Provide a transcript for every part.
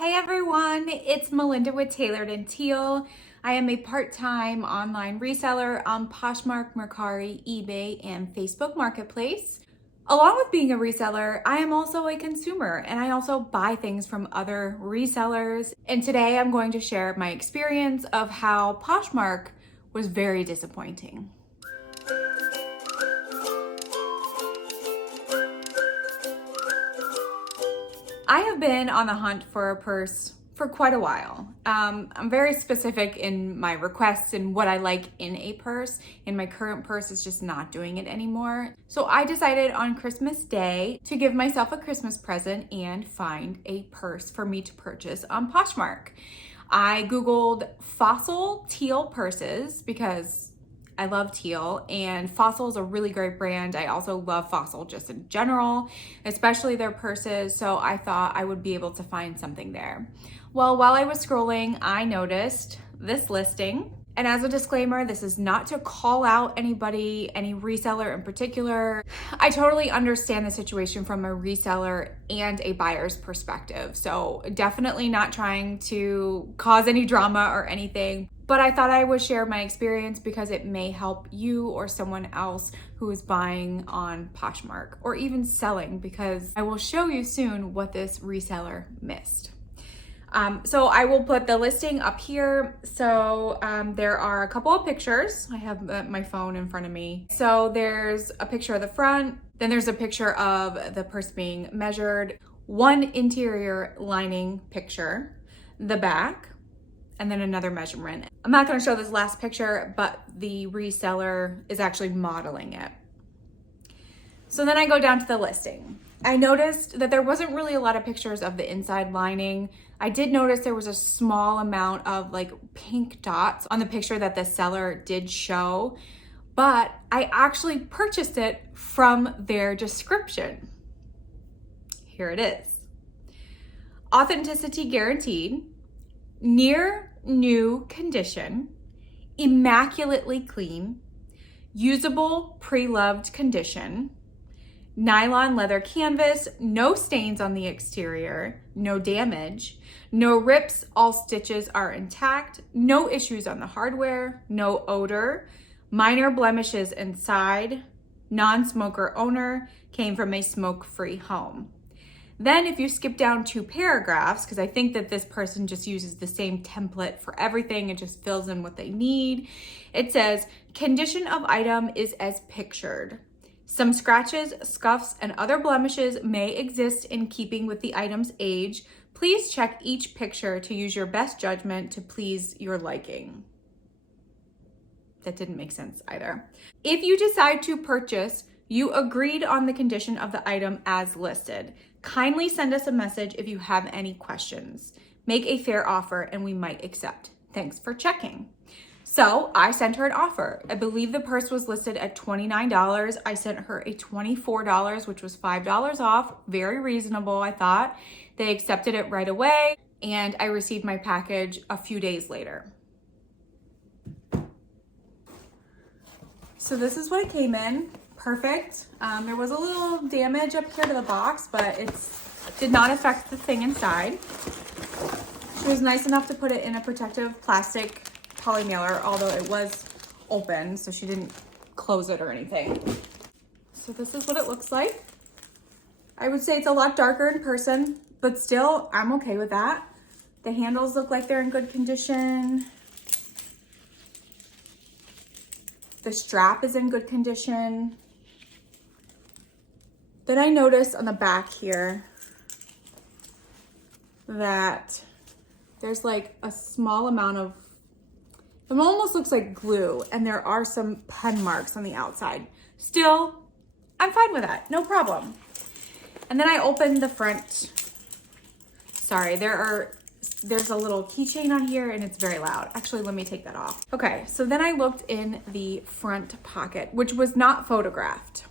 Hey everyone, it's Melinda with Tailored and Teal. I am a part-time online reseller on Poshmark, Mercari, eBay, and Facebook Marketplace. Along with being a reseller, I am also a consumer and I also buy things from other resellers. And today I'm going to share my experience of how Poshmark was very disappointing. I have been on the hunt for a purse for quite a while. I'm very specific in my requests and what I like in a purse, and my current purse is just not doing it anymore. So I decided on Christmas Day to give myself a Christmas present and find a purse for me to purchase on Poshmark. I Googled fossil teal purses because I love Teal, and Fossil is a really great brand. I also love Fossil just in general, especially their purses, so I thought I would be able to find something there. Well, while I was scrolling, I noticed this listing. And as a disclaimer, this is not to call out anybody, any reseller in particular. I totally understand the situation from a reseller and a buyer's perspective. So definitely not trying to cause any drama or anything. But I thought I would share my experience because it may help you or someone else who is buying on Poshmark or even selling, because I will show you soon what this reseller missed. So I will put the listing up here. So there are a couple of pictures. I have my phone in front of me. So there's a picture of the front, then there's a picture of the purse being measured, one interior lining picture, the back, and then another measurement. I'm not gonna show this last picture, but the reseller is actually modeling it. So then I go down to the listing. I noticed that there wasn't really a lot of pictures of the inside lining. I did notice there was a small amount of like pink dots on the picture that the seller did show, but I actually purchased it from their description. Here it is. Authenticity guaranteed, near new condition, immaculately clean, usable pre-loved condition, nylon leather canvas, no stains on the exterior, no damage, no rips, all stitches are intact, no issues on the hardware, no odor, minor blemishes inside, non-smoker owner, came from a smoke-free home. Then if you skip down 2 paragraphs, because I think that this person just uses the same template for everything and just fills in what they need, it says, condition of item is as pictured. Some scratches, scuffs, and other blemishes may exist in keeping with the item's age. Please check each picture to use your best judgment to please your liking. That didn't make sense either. If you decide to purchase, you agreed on the condition of the item as listed. Kindly send us a message if you have any questions. Make a fair offer and we might accept. Thanks for checking. So I sent her an offer. I believe the purse was listed at $29. I sent her a $24, which was $5 off. Very reasonable, I thought. They accepted it right away, and I received my package a few days later. So this is what it came in. Perfect. There was a little damage up here to the box, but it did not affect the thing inside. She was nice enough to put it in a protective plastic poly mailer, although it was open, so she didn't close it or anything. So this is what it looks like. I would say it's a lot darker in person, but still, I'm okay with that. The handles look like they're in good condition. The strap is in good condition. Then I noticed on the back here that there's like a small amount of, it almost looks like glue, and there are some pen marks on the outside. Still, I'm fine with that, no problem. And then I opened the front. Sorry, there's a little keychain on here and it's very loud. Actually, let me take that off. Okay, so then I looked in the front pocket, which was not photographed.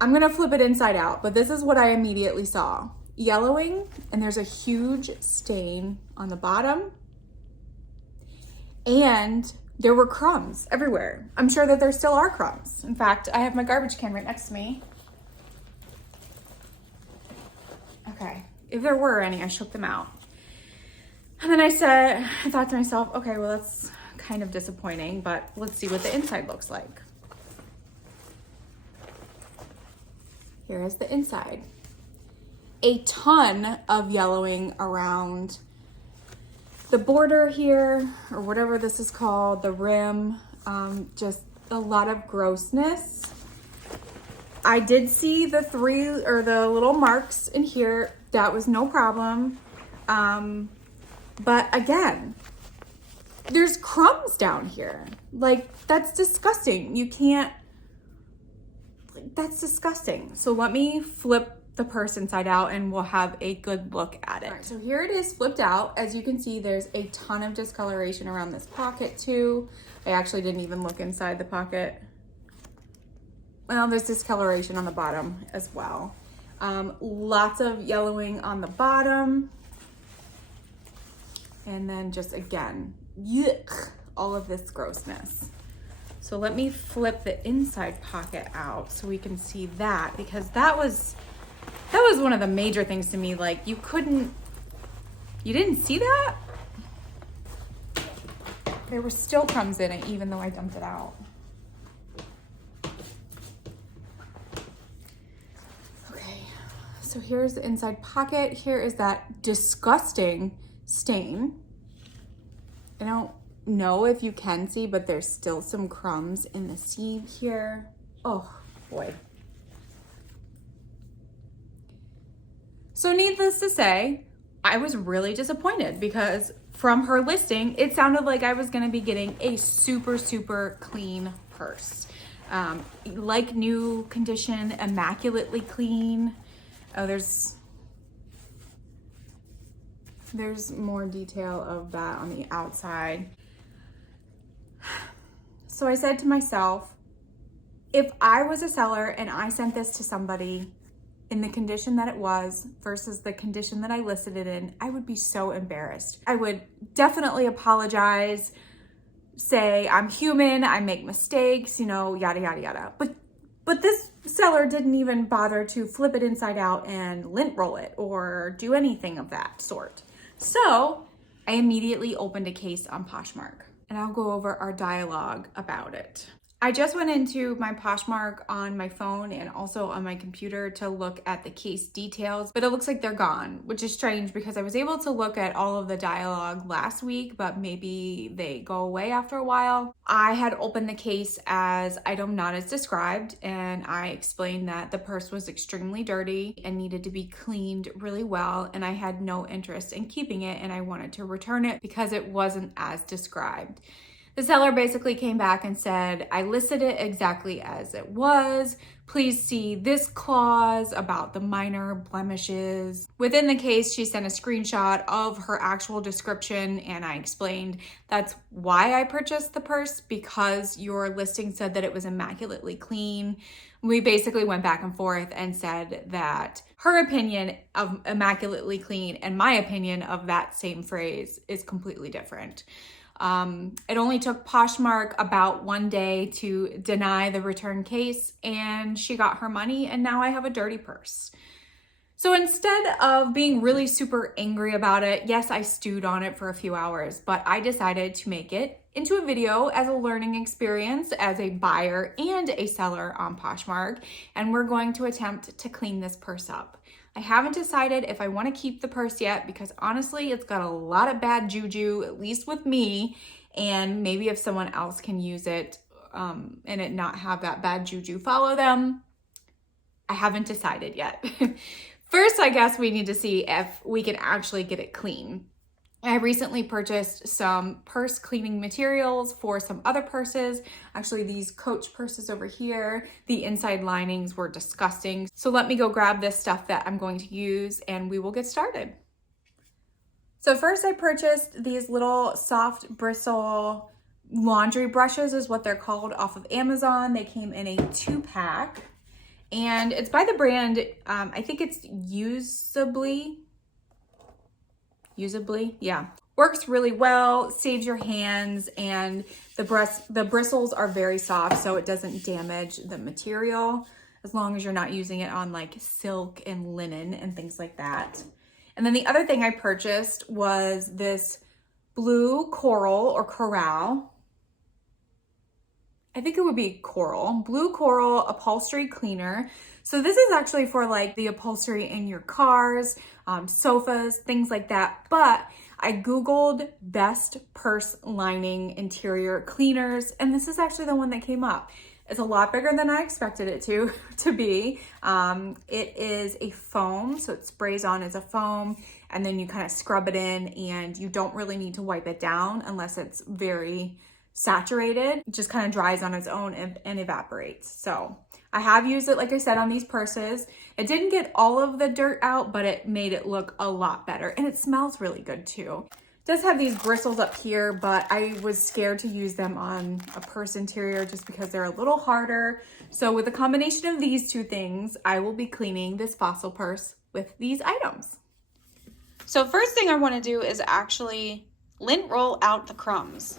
I'm gonna flip it inside out, but this is what I immediately saw. Yellowing, and there's a huge stain on the bottom. And there were crumbs everywhere. I'm sure that there still are crumbs. In fact, I have my garbage can right next to me. Okay, if there were any, I shook them out. And then I thought to myself, okay, well, that's kind of disappointing, but let's see what the inside looks like. Here is the inside. A ton of yellowing around the border here, or whatever this is called, the rim, just a lot of grossness. I did see the little marks in here. That was no problem. But again, there's crumbs down here. Like, that's disgusting. You can't, like, that's disgusting. So let me flip the purse inside out and we'll have a good look at it. All right, so here it is flipped out. As you can see, there's a ton of discoloration around this pocket too. I actually didn't even look inside the pocket. Well, there's discoloration on the bottom as well. Lots of yellowing on the bottom. And then just again, yuck, all of this grossness. So let me flip the inside pocket out so we can see that, because that was one of the major things to me. Like, you didn't see that? There were still crumbs in it even though I dumped it out. Okay, so here's the inside pocket. Here is that disgusting stain. I don't know if you can see, but there's still some crumbs in the seam here. Oh boy. So needless to say, I was really disappointed because from her listing, it sounded like I was gonna be getting a super, super clean purse. Like new condition, immaculately clean. Oh, there's more detail of that on the outside. So I said to myself, if I was a seller and I sent this to somebody in the condition that it was versus the condition that I listed it in, I would be so embarrassed. I would definitely apologize, say I'm human, I make mistakes, you know, yada, yada, yada. But this seller didn't even bother to flip it inside out and lint roll it or do anything of that sort. So I immediately opened a case on Poshmark, and I'll go over our dialogue about it. I just went into my Poshmark on my phone and also on my computer to look at the case details, but it looks like they're gone, which is strange because I was able to look at all of the dialogue last week, but maybe they go away after a while. I had opened the case as item not as described, and I explained that the purse was extremely dirty and needed to be cleaned really well, and I had no interest in keeping it and I wanted to return it because it wasn't as described. The seller basically came back and said, I listed it exactly as it was. Please see this clause about the minor blemishes. Within the case, she sent a screenshot of her actual description, and I explained that's why I purchased the purse, because your listing said that it was immaculately clean. We basically went back and forth and said that her opinion of immaculately clean and my opinion of that same phrase is completely different. It only took Poshmark about 1 day to deny the return case, and she got her money, and now I have a dirty purse. So instead of being really super angry about it, yes, I stewed on it for a few hours, but I decided to make it into a video as a learning experience as a buyer and a seller on Poshmark, and we're going to attempt to clean this purse up. I haven't decided if I want to keep the purse yet because honestly, it's got a lot of bad juju, at least with me, and maybe if someone else can use it and it not have that bad juju follow them. I haven't decided yet. First, I guess we need to see if we can actually get it clean. I recently purchased some purse cleaning materials for some other purses. Actually, these Coach purses over here, the inside linings were disgusting. So let me go grab this stuff that I'm going to use and we will get started. So first I purchased these little soft bristle laundry brushes is what they're called off of Amazon. They came in a 2-pack and it's by the brand, I think it's Usably, yeah. Works really well, saves your hands, and the bristles are very soft so it doesn't damage the material as long as you're not using it on like silk and linen and things like that. And then the other thing I purchased was this blue coral or coral. I think it would be coral, blue coral upholstery cleaner. So this is actually for like the upholstery in your cars, sofas, things like that. But I Googled best purse lining interior cleaners, and this is actually the one that came up. It's a lot bigger than I expected it to be. It is a foam, so it sprays on as a foam, and then you kind of scrub it in, and you don't really need to wipe it down unless it's very saturated. It just kind of dries on its own and evaporates. So I have used it, like I said, on these purses. It didn't get all of the dirt out, but it made it look a lot better, and it smells really good too. It does have these bristles up here, but I was scared to use them on a purse interior just because they're a little harder. So with a combination of these two things, I will be cleaning this Fossil purse with these items. So first thing I want to do is actually lint roll out the crumbs.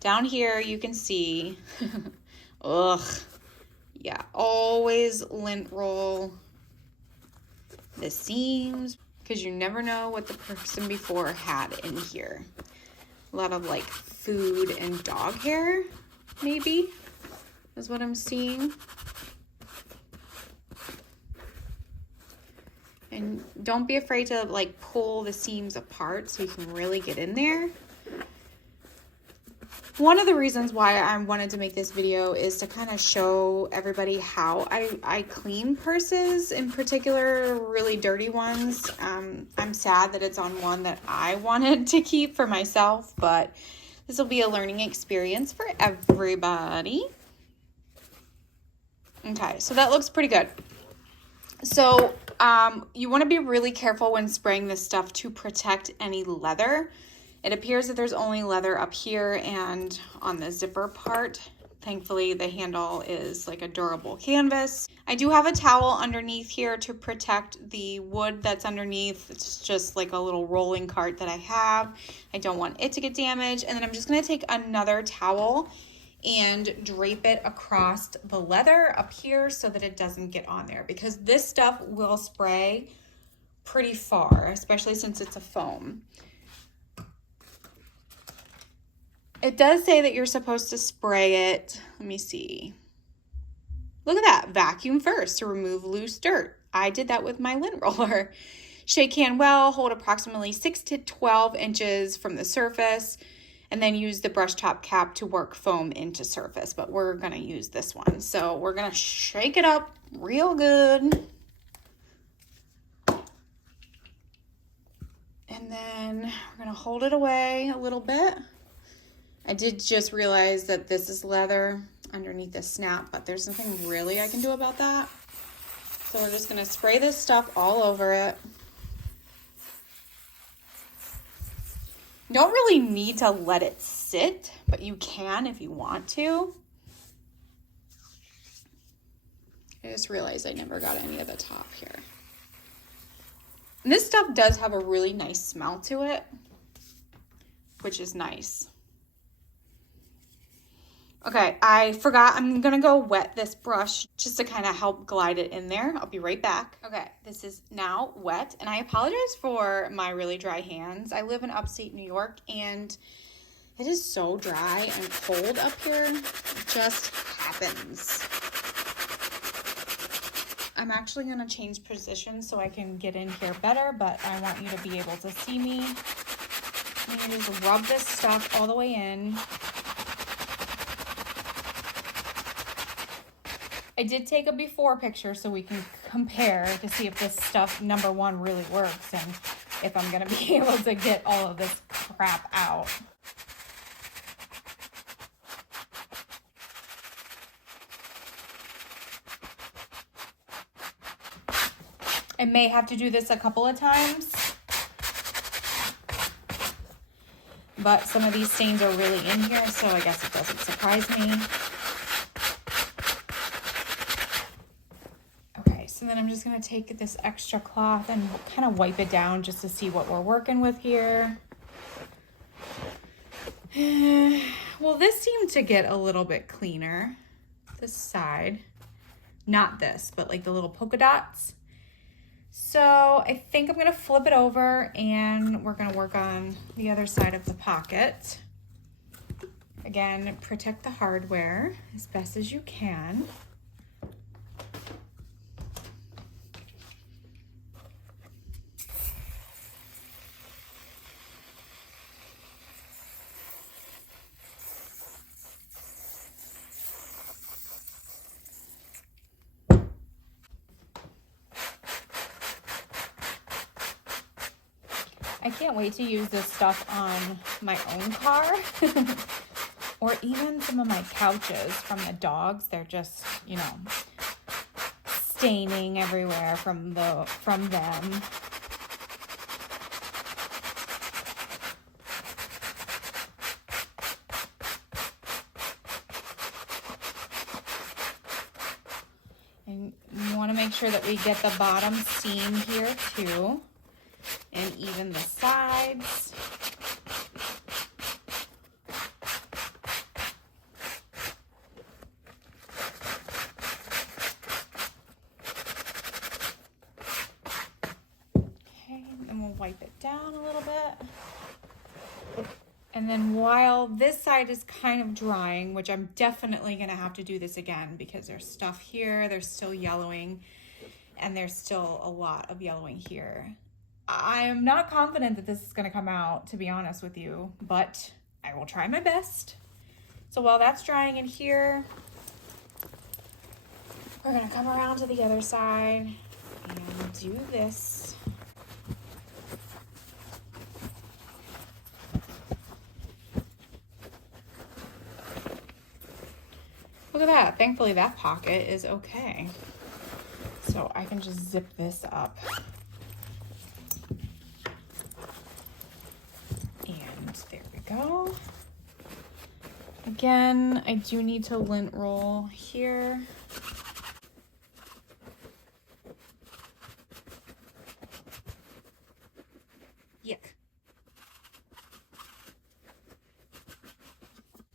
Down here you can see, ugh, yeah, always lint roll the seams because you never know what the person before had in here. A lot of like food and dog hair, maybe, is what I'm seeing. And don't be afraid to like pull the seams apart so you can really get in there. One of the reasons why I wanted to make this video is to kind of show everybody how I clean purses, in particular really dirty ones. I'm sad that it's on one that I wanted to keep for myself, but this will be a learning experience for everybody. Okay, so that looks pretty good. So you want to be really careful when spraying this stuff to protect any leather. It appears that there's only leather up here and on the zipper part. Thankfully, the handle is like a durable canvas. I do have a towel underneath here to protect the wood that's underneath. It's just like a little rolling cart that I have. I don't want it to get damaged. And then I'm just gonna take another towel and drape it across the leather up here so that it doesn't get on there, because this stuff will spray pretty far, especially since it's a foam. It does say that you're supposed to spray it. Let me see. Look at that. Vacuum first to remove loose dirt. I did that with my lint roller. Shake hand well, hold approximately 6 to 12 inches from the surface, and then use the brush top cap to work foam into surface. But we're going to use this one. So we're going to shake it up real good. And then we're going to hold it away a little bit. I did just realize that this is leather underneath the snap, but there's nothing really I can do about that. So we're just going to spray this stuff all over it. You don't really need to let it sit, but you can if you want to. I just realized I never got any of the top here. And this stuff does have a really nice smell to it, which is nice. Okay, I forgot. I'm going to go wet this brush just to kind of help glide it in there. I'll be right back. Okay, this is now wet, and I apologize for my really dry hands. I live in upstate New York, and it is so dry and cold up here. It just happens. I'm actually going to change positions so I can get in here better, but I want you to be able to see me. I'm going to just rub this stuff all the way in. I did take a before picture so we can compare to see if this stuff, number one, really works and if I'm going to be able to get all of this crap out. I may have to do this a couple of times, but some of these stains are really in here, so I guess it doesn't surprise me. So then I'm just going to take this extra cloth and kind of wipe it down just to see what we're working with here. Well, this seemed to get a little bit cleaner, this side. Not this, but like the little polka dots. So I think I'm gonna flip it over and we're gonna work on the other side of the pocket. Again, protect the hardware as best as you can. I can't wait to use this stuff on my own car or even some of my couches from the dogs. They're just, you know, staining everywhere from them. And you want to make sure that we get the bottom seam here too. And even the sides. Okay, and then we'll wipe it down a little bit. And then while this side is kind of drying, which I'm definitely gonna have to do this again because there's stuff here, there's still yellowing, and there's still a lot of yellowing here. I'm not confident that this is gonna come out, to be honest with you, but I will try my best. So while that's drying in here, we're gonna come around to the other side and do this. Look at that, thankfully that pocket is okay. So I can just zip this up. There we go. Again, I do need to lint roll here. Yuck.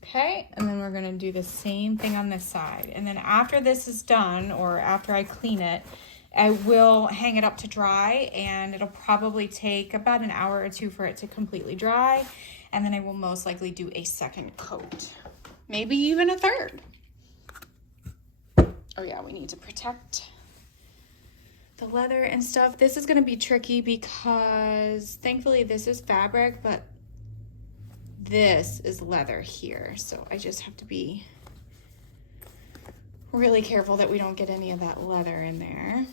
Okay, and then we're gonna do the same thing on this side. And then after this is done, or after I clean it, I will hang it up to dry, and it'll probably take about an hour or two for it to completely dry. And then I will most likely do a second coat, maybe even a third. Oh yeah, we need to protect the leather and stuff. This is gonna be tricky because thankfully this is fabric, but this is leather here. So I just have to be really careful that we don't get any of that leather in there.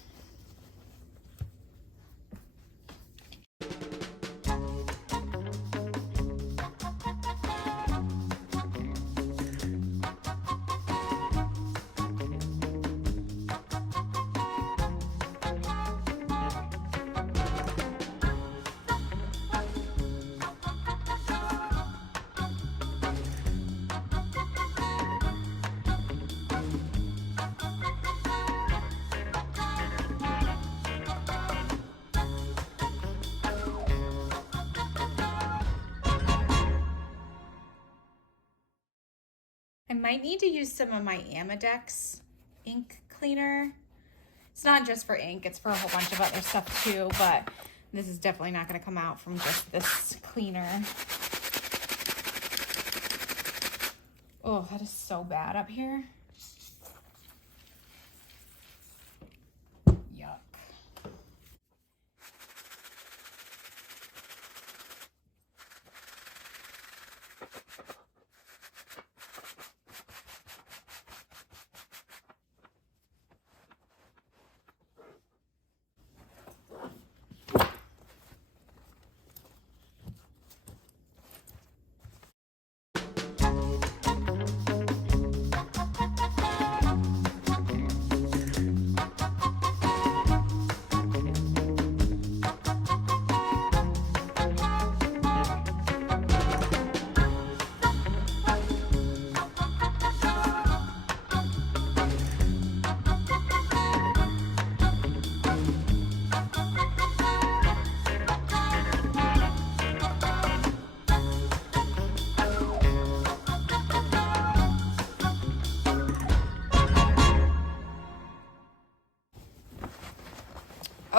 I might need to use some of my Amadex ink cleaner. It's not just for ink, it's for a whole bunch of other stuff too, but this is definitely not gonna come out from just this cleaner. Oh, that is so bad up here. Yuck.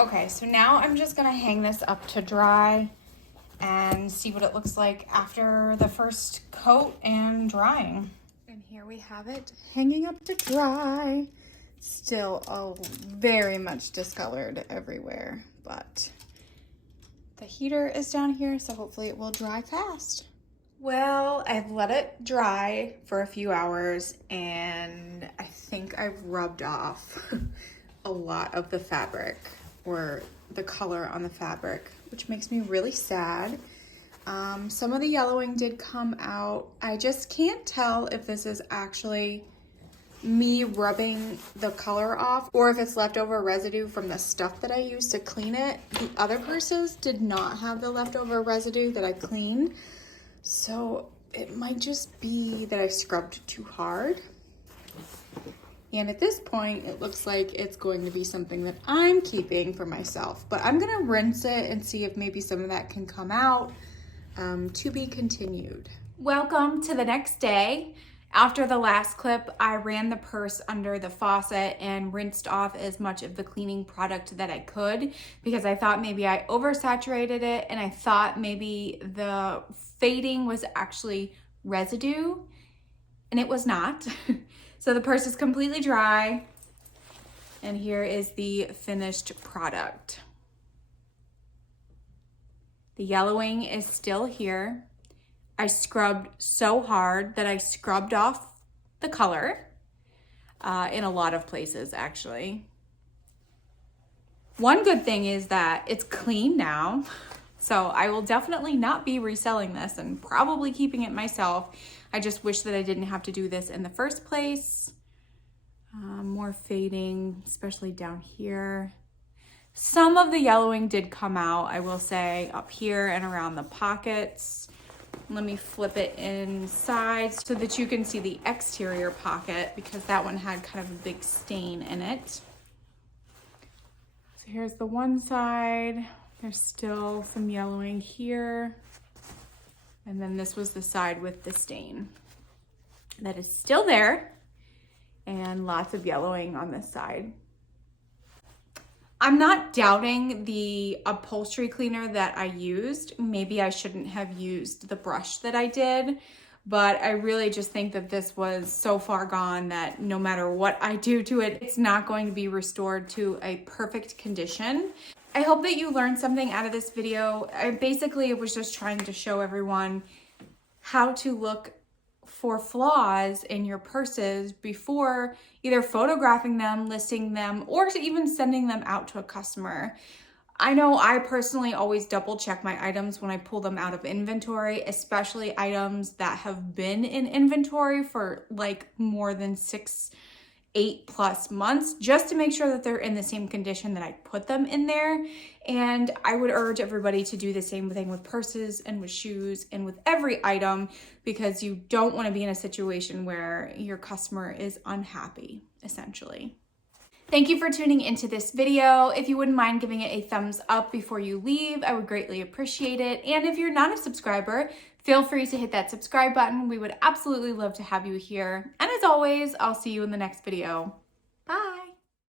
Okay, so now I'm just gonna hang this up to dry and see what it looks like after the first coat and drying. And here we have it hanging up to dry. Still very much discolored everywhere, but the heater is down here, so hopefully it will dry fast. Well, I've let it dry for a few hours and I think I've rubbed off a lot of the fabric or the color on the fabric, which makes me really sad. Some of the yellowing did come out. I just can't tell if this is actually me rubbing the color off or if it's leftover residue from the stuff that I used to clean it. The other purses did not have the leftover residue that I cleaned. So it might just be that I scrubbed too hard. And at this point, it looks like it's going to be something that I'm keeping for myself. But I'm gonna rinse it and see if maybe some of that can come out. To be continued. Welcome to the next day. After the last clip, I ran the purse under the faucet and rinsed off as much of the cleaning product that I could because I thought maybe I oversaturated it and I thought maybe the fading was actually residue, and it was not. So the purse is completely dry, and here is the finished product. The yellowing is still here. I scrubbed so hard that I scrubbed off the color in a lot of places, actually. One good thing is that it's clean now, so I will definitely not be reselling this and probably keeping it myself. I just wish that I didn't have to do this in the first place. More fading, especially down here. Some of the yellowing did come out, I will say, up here and around the pockets. Let me flip it inside so that you can see the exterior pocket because that one had kind of a big stain in it. So here's the one side. There's still some yellowing here. And then this was the side with the stain. That is still there, and lots of yellowing on this side. I'm not doubting the upholstery cleaner that I used. Maybe I shouldn't have used the brush that I did, but I really just think that this was so far gone that no matter what I do to it, it's not going to be restored to a perfect condition. I hope that you learned something out of this video. I basically was just trying to show everyone how to look for flaws in your purses before either photographing them, listing them, or even sending them out to a customer. I know I personally always double check my items when I pull them out of inventory, especially items that have been in inventory for like more than 8+ months, just to make sure that they're in the same condition that I put them in there. And I would urge everybody to do the same thing with purses and with shoes and with every item, because you don't want to be in a situation where your customer is unhappy, essentially. Thank you for tuning into this video. If you wouldn't mind giving it a thumbs up before you leave, I would greatly appreciate it. And if you're not a subscriber, feel free to hit that subscribe button. We would absolutely love to have you here. And as always, I'll see you in the next video. Bye.